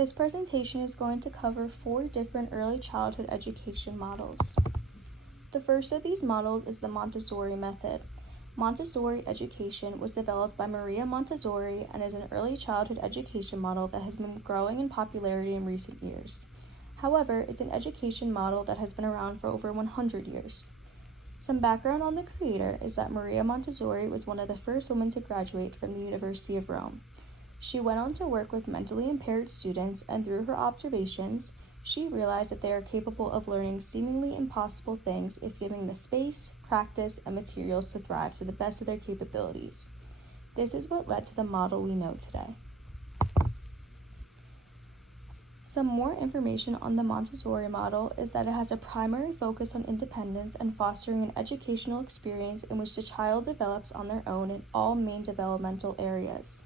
This presentation is going to cover 4 different early childhood education models. The first of these models is the Montessori method. Montessori education was developed by Maria Montessori and is an early childhood education model that has been growing in popularity in recent years. However, it's an education model that has been around for over 100 years. Some background on the creator is that Maria Montessori was one of the first women to graduate from the University of Rome. She went on to work with mentally impaired students, and through her observations, she realized that they are capable of learning seemingly impossible things if given the space, practice, and materials to thrive to the best of their capabilities. This is what led to the model we know today. Some more information on the Montessori model is that it has a primary focus on independence and fostering an educational experience in which the child develops on their own in all main developmental areas.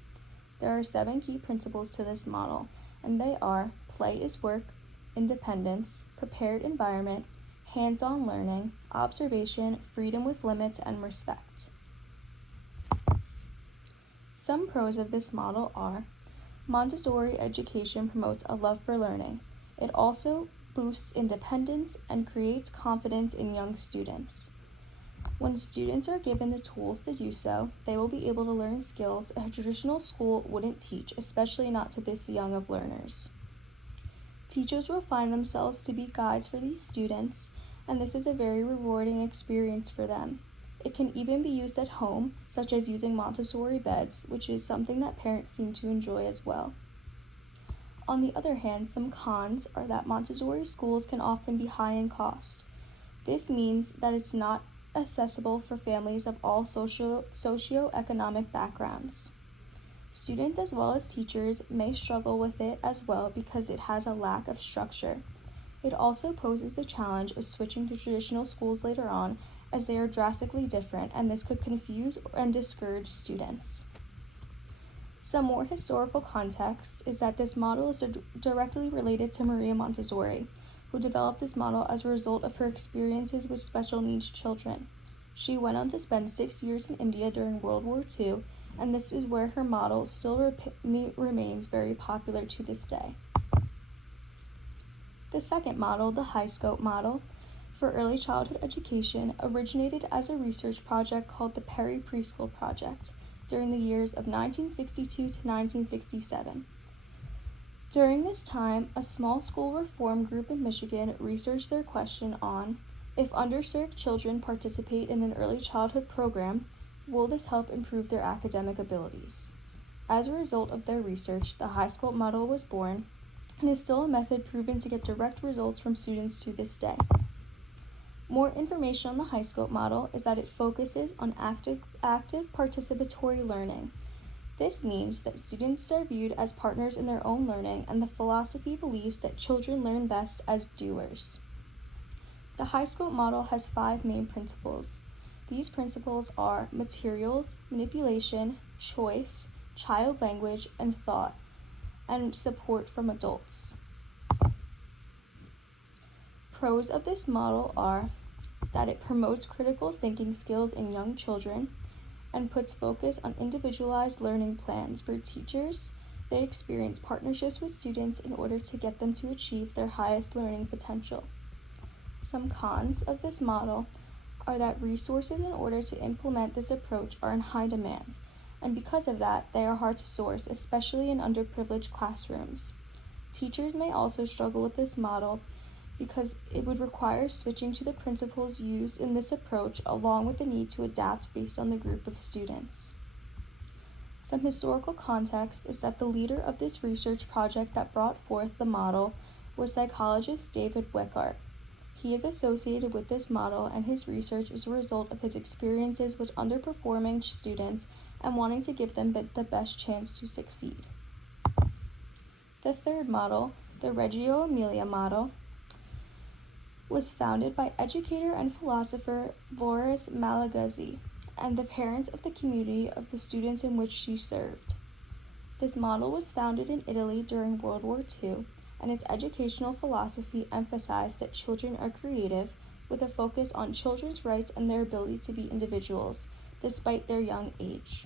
There are 7 key principles to this model, and they are play is work, independence, prepared environment, hands-on learning, observation, freedom with limits, and respect. Some pros of this model are Montessori education promotes a love for learning. It also boosts independence and creates confidence in young students. When students are given the tools to do so, they will be able to learn skills a traditional school wouldn't teach, especially not to this young of learners. Teachers will find themselves to be guides for these students, and this is a very rewarding experience for them. It can even be used at home, such as using Montessori beds, which is something that parents seem to enjoy as well. On the other hand, some cons are that Montessori schools can often be high in cost. This means that it's not accessible for families of all socioeconomic backgrounds. Students as well as teachers may struggle with it as well because it has a lack of structure. It also poses the challenge of switching to traditional schools later on, as they are drastically different, and this could confuse and discourage students. Some more historical context is that this model is directly related to Maria Montessori, who developed this model as a result of her experiences with special needs children. She went on to spend 6 years in India during World War II, and this is where her model still remains very popular to this day. The second model, the high scope model, for early childhood education originated as a research project called the Perry Preschool Project during the years of 1962 to 1967. During this time, a small school reform group in Michigan researched their question on, if underserved children participate in an early childhood program, will this help improve their academic abilities? As a result of their research, the high scope model was born and is still a method proven to get direct results from students to this day. More information on the high scope model is that it focuses on active participatory learning. This means that students are viewed as partners in their own learning, and the philosophy believes that children learn best as doers. The high scope model has 5 main principles. These principles are materials, manipulation, choice, child language, and thought, and support from adults. Pros of this model are that it promotes critical thinking skills in young children and puts focus on individualized learning plans for teachers. They experience partnerships with students in order to get them to achieve their highest learning potential. Some cons of this model are that resources in order to implement this approach are in high demand, and because of that, they are hard to source, especially in underprivileged classrooms. Teachers may also struggle with this model because it would require switching to the principles used in this approach, along with the need to adapt based on the group of students. Some historical context is that the leader of this research project that brought forth the model was psychologist David Wickart. He is associated with this model, and his research is a result of his experiences with underperforming students and wanting to give them the best chance to succeed. The third model, the Reggio Emilia model, was founded by educator and philosopher Loris Malaguzzi and the parents of the community of the students in which she served. This model was founded in Italy during World War II, and its educational philosophy emphasized that children are creative, with a focus on children's rights and their ability to be individuals, despite their young age.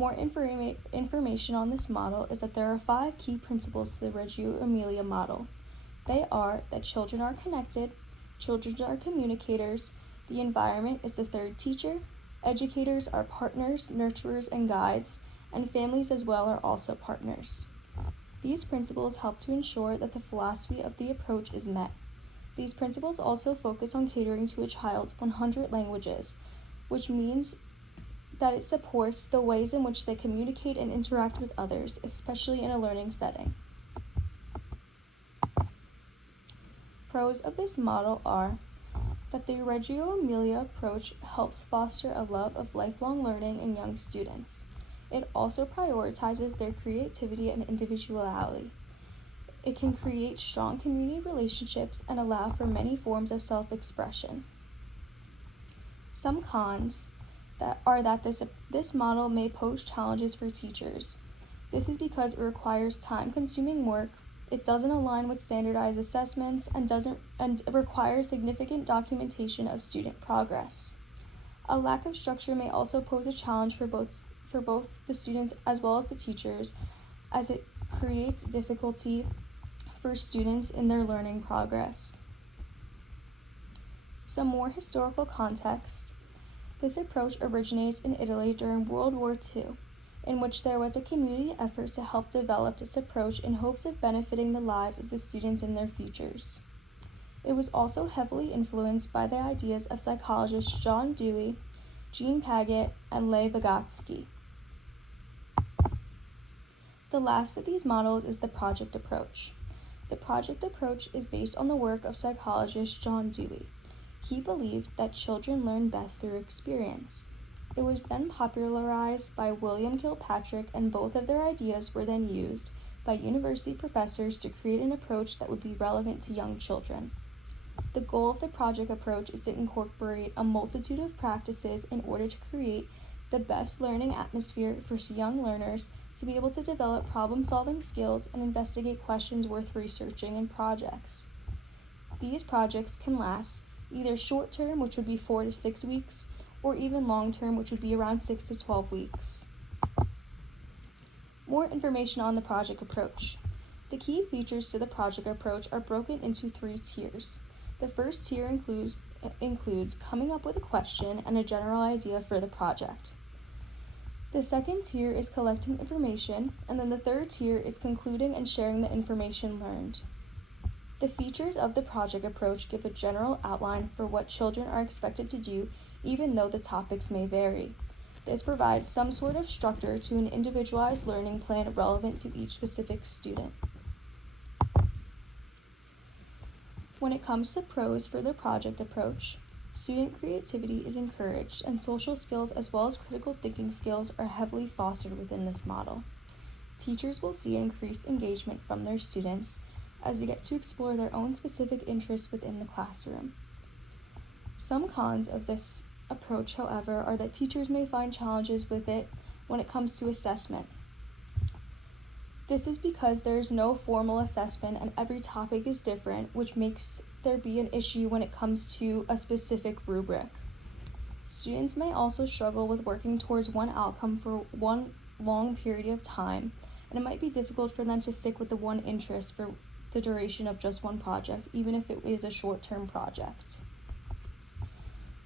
More information on this model is that there are 5 key principles to the Reggio Emilia model. They are that children are connected, children are communicators, the environment is the third teacher, educators are partners, nurturers, and guides, and families as well are also partners. These principles help to ensure that the philosophy of the approach is met. These principles also focus on catering to a child's 100 languages, which means that it supports the ways in which they communicate and interact with others, especially in a learning setting. Pros of this model are that the Reggio Emilia approach helps foster a love of lifelong learning in young students. It also prioritizes their creativity and individuality. It can create strong community relationships and allow for many forms of self-expression. Some cons are that this model may pose challenges for teachers. This is because it requires time-consuming work, it doesn't align with standardized assessments, and it requires significant documentation of student progress. A lack of structure may also pose a challenge for both the students as well as the teachers, as it creates difficulty for students in their learning progress. Some more historical context. This approach originates in Italy during World War II, in which there was a community effort to help develop this approach in hopes of benefiting the lives of the students in their futures. It was also heavily influenced by the ideas of psychologists John Dewey, Jean Piaget, and Leigh Vygotsky. The last of these models is the project approach. The project approach is based on the work of psychologist John Dewey. He believed that children learn best through experience. It was then popularized by William Kilpatrick, and both of their ideas were then used by university professors to create an approach that would be relevant to young children. The goal of the project approach is to incorporate a multitude of practices in order to create the best learning atmosphere for young learners to be able to develop problem-solving skills and investigate questions worth researching in projects. These projects can last either short-term, which would be 4 to 6 weeks, or even long-term, which would be around 6 to 12 weeks. More information on the project approach. The key features to the project approach are broken into 3 tiers. The first tier includes coming up with a question and a general idea for the project. The second tier is collecting information, and then the third tier is concluding and sharing the information learned. The features of the project approach give a general outline for what children are expected to do, even though the topics may vary. This provides some sort of structure to an individualized learning plan relevant to each specific student. When it comes to pros for the project approach, student creativity is encouraged, and social skills as well as critical thinking skills are heavily fostered within this model. Teachers will see increased engagement from their students as they get to explore their own specific interests within the classroom. Some cons of this approach, however, are that teachers may find challenges with it when it comes to assessment. This is because there is no formal assessment and every topic is different, which makes there be an issue when it comes to a specific rubric. Students may also struggle with working towards one outcome for one long period of time, and it might be difficult for them to stick with the one interest for the duration of just one project, even if it is a short-term project.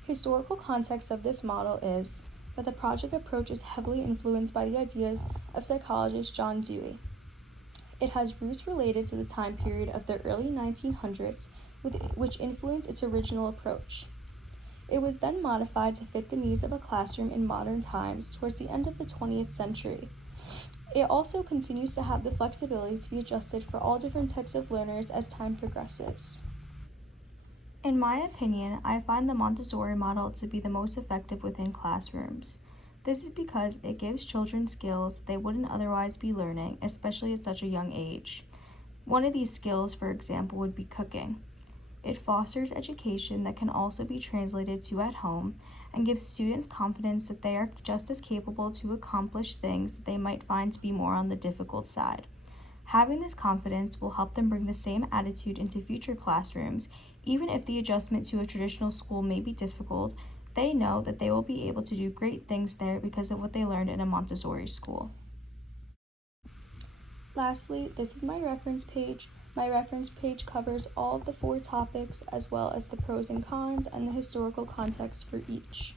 Historical context of this model is that the project approach is heavily influenced by the ideas of psychologist John Dewey. It has roots related to the time period of the early 1900s, which influenced its original approach. It was then modified to fit the needs of a classroom in modern times towards the end of the 20th century. It also continues to have the flexibility to be adjusted for all different types of learners as time progresses. In my opinion, I find the Montessori model to be the most effective within classrooms. This is because it gives children skills they wouldn't otherwise be learning, especially at such a young age. One of these skills, for example, would be cooking. It fosters education that can also be translated to at home and gives students confidence that they are just as capable to accomplish things that they might find to be more on the difficult side. Having this confidence will help them bring the same attitude into future classrooms, even if the adjustment to a traditional school may be difficult, They know that they will be able to do great things there because of what they learned in a Montessori school. Lastly, this is my reference page. My reference page covers all of the 4 topics as well as the pros and cons and the historical context for each.